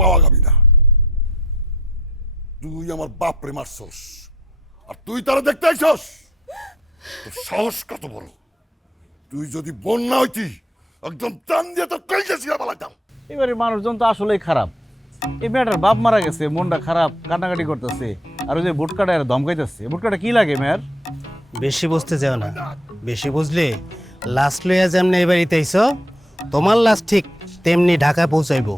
পাওয়া যাবি না। তুই আমার বাপরে মারছস, আর তুই তারা দেখতে আইছস? তোর সাহস কত বড়! তুই যদি বোন না হইতি, একদম টান দিয়ে তোর কইকে ছিঁড়া পালাইতাম। এবারে মানুষজন তো আসলেই খারাপ। এই মেয়েটার বাপ মারা গেছে, মনটা খারাপ, কান্নাকাটি করতেছে, আর ওই যে ভোট কাটা ধমকাইতেছে। ভোট কাটা কি লাগে মেয়ের? বেশি বুঝতে যাও না, বেশি বুঝলে লাস্ট লইয়া যেমনি এই বাড়িতে আইছ, তোমার লাস্ট ঠিক তেমনি ঢাকা পৌঁছাইবো।